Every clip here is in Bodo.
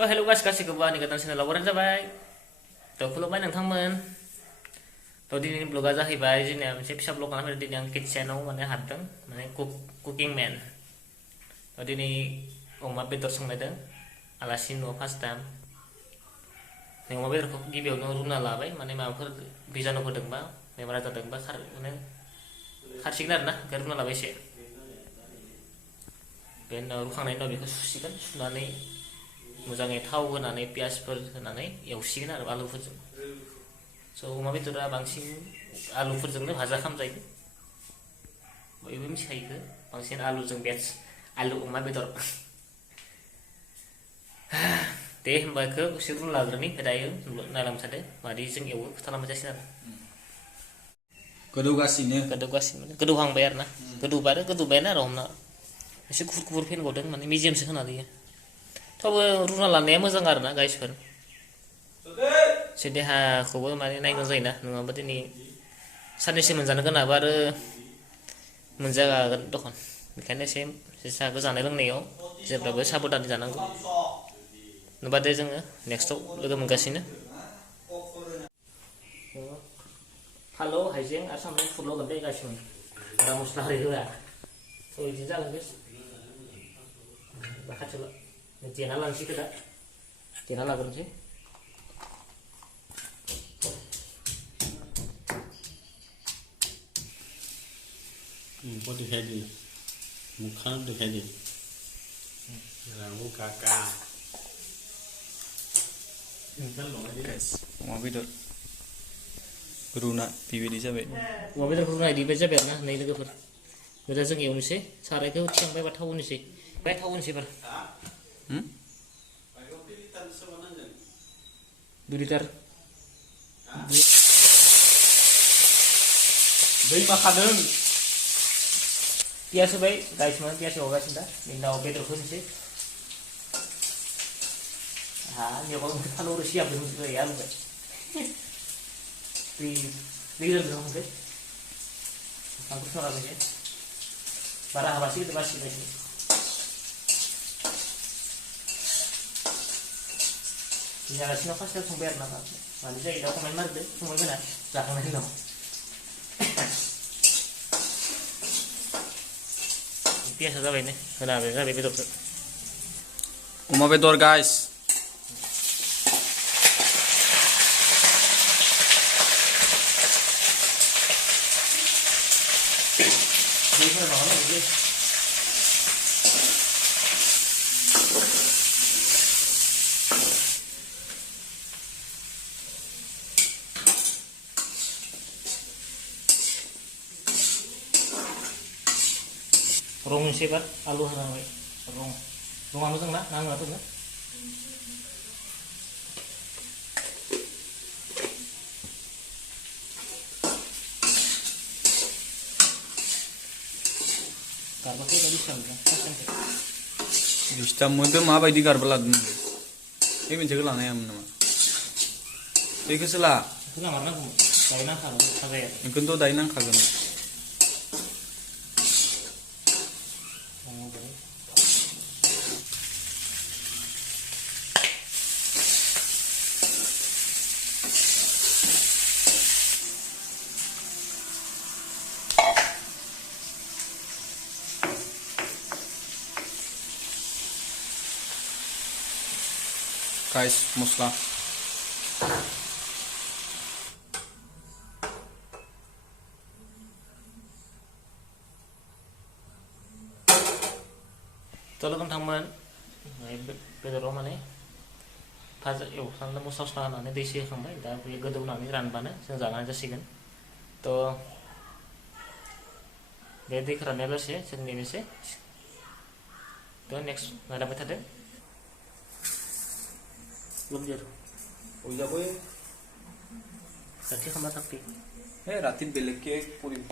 Hello guys, गासिखौबो आंनि गोदान चेनेलाव बरायनाय जाबाय। खुलुमबाय नोंथांमोन। दिनैनि ब्लगा जाहैबाय जोंनिया मोनसे फिसा ब्लग खालामनानै दिनै आं किटचेनाव हाबदों, कुकिं मेन। दिनै अमा बेदर संनायदों आलासि न'आव फार्स्ट टाइम। अमा बेदरखौ गिबियावनो रुना लाबाय, माबाफोर बिजानुफोर दंबा बेमार आजार दंबा खारसिगोन आरोना, ओंखायनो रुना लाबाय एसे। बे उनाव रुखांनायनि उनाव बेखौ सुसिगोन, सुनानै मोजाङै थाव होनानै पियासफोर होनानै एवसिगोन आरो आलुफोरजों। अमा बेदरा बांसिन आलुफोरजोंनो भाजा खालामजायो, बयबो मिथिखायो बांसिन आलुजों आलु अमा बेदर। दे होमबा बेखौ एसे रुना लाग्रोनि, दायो नायलांबाय थादो मादि जों एवो, खोथालांबाय जासिगोन आरो। गोदौहांबाय आरो ना, गोदौबायानो आरो हमना एसे गुफुर फेनगदों, मिडियामसो होना होयो। थेवबो रुना लानाया मोजां आरो ना गाइसफोर, एसे देहाखौबो नायनो जायोना, नङाबा दिनै साननैसो मोनजानो गोनांबा आरो मोनजागागोन दखन। बेखायनो एसे जानाय लोंनायाव जेब्लाबो साबधानै जानांगौ। होनबा दे जोङो नेक्स्टआव लोगो मोनगासिनो। फानलु हाइजें आरो सामब्राम गुफुरल' होगोन दे गासिबो, बारा मस्ला आरि होआ। बिदिनो जागोन दे खाथियाव देना लानोसै, दा देना लाग्रोनोसै। Kok dikhadi, muka dikhadi, rambut kakak. Guys, अमा बेदर रुना बेबायदि जाबाय। अमा बेदरखौ रुनाय बेबायदि जाबाय आरो ना नै लोगोफोर। दा जों एवनोसै, सारायखौ थिखांबायबा थाव होनोसै, थाव होनोसै बार। 2 लिटार दै माखादों। पियास होबाय गाइस, पियास एवगासिनो दा। बेनि उनाव बेदरखौ होनोसै। मेगन फानलु रोसि हाबदों, आलुबाय दै होनोसै, फानलु संलाबायसै, बारा हाबासै गोदो बासिबायसै। आलासिनाव फार्स्ट टाइम संबाय आरो ना, मानि जायो दा कमेन्ट मारदो, संबायमोना जाखांनायनि उनाव। पियासा जाबायनो, होना होबाय जाबाय बेदरखौ। अमा बेदर गाइस। रं होनोसै एबार, आलु होनांबाय, रङा मोजां ना नाङाथ' ना? गारबाखै बायदि सांगोन दिस्टार्ब मोनदों, माबायदि गारबा लादों नोंलाय? बे मोनसेखौ लानो हायामोन नामा? बेखौसो ला। बेखौ लामारनांगौमोन, दायो नांखागोन भाजाया। बेखौनोथ' दायो नांखागोन। Guys, mosla. नोंथांमोन बेदराव भाजा एवखांना मस्ला होनानै दै होखांबाय, दा बे गोदौनानै रानबानो जों जानाय जासिगोन। बे दैखौ राननाय दसे जों नेनोसै। नेक्स्ट नायलांबाय थादो। राति खालामना थाखै राति बेलेगके परिम।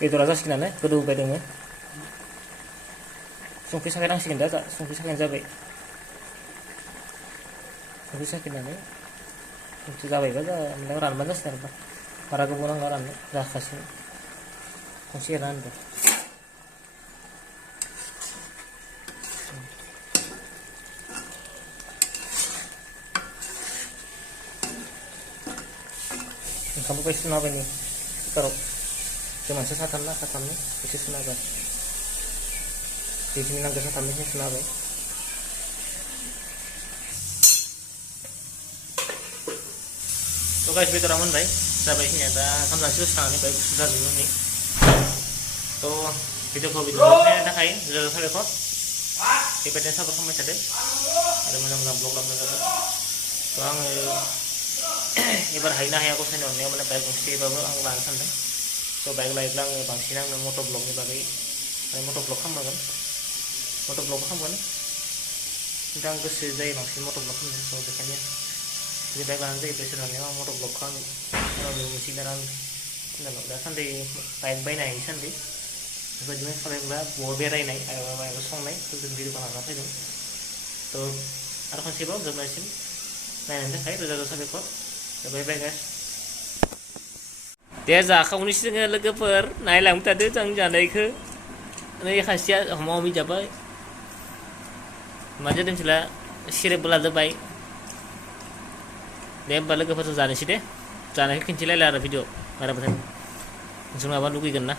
बेदरा जासिगोनानो गोदौबाय दोङो संख्रि साखिनांसिगोन दा संख्रि साखिनाय जाबाय संख्रि साखिनानै संख्रि जाबायबा रानबानो जासिगोन आरो बारा गोबाव नांला राननो जाखासिगोन खनसे एरना होनदो ओंखामबो बाय सुना होबाय नै कुकाराव जों मानसिया साथामनो एसे सुना होबाय जिखिनि नांगौ साथामनिखौ सुना होबाय तो गाइस बेदरा मोनबाय जाबाय खिनिया दा ओंखाम जानोसै सानानै बाय गुसु जाजोबो नै तो भिडिअखौ बिदिनो नायनो थाखाय जोबोद साबायखर बेबायदिनो सापर्ट खालामबाय थादो आरो मोजां मोजां ब्लग लाबोनो जागोन तो आङो एबार हायना हाया गसायनि अननायाव माने बाइक गंसेबाबो आं लानो सानदों तो बाइक लायोब्ला आङो बांसिन आंनो मट' ब्लगनि बागै माने मट' ब्लग खालामगोन मट' ब्लगबो खालामगोन खिन्थु आं गोसो जायो बांसिन मट' ब्लग खालामनो तो बेखायनो जुदि बाइक लानानै जायो बेसोर लानायाव आं मट' ब्लगखौ आं मोनसिगोन आरो आं दासान्दि बाइक बायनाय सान्दि बेबायदिनो खालामब्ला बबावबा बेरायनाय आरो माबा संनाय जों भिडिअ खालामना फैदों तो आरो खनसेबाव जोबनायसिम नायनायनि थाखाय रोजा रोजा साबायखर बाय बाय गाइस दे जाखावनोसै जोङो लोगोफोर नायलांबाय थादो जों जानायखौ नै खासेया हमा हमि जाबाय मा जादों मिथिला सेरेबबो लाजोब्बाय दे होमबा लोगोफोरजों जानोसै दे जानायखौ खिन्थिलायला आरो भिडिअ बाराबाथाय जों माबा लुगैगोन ना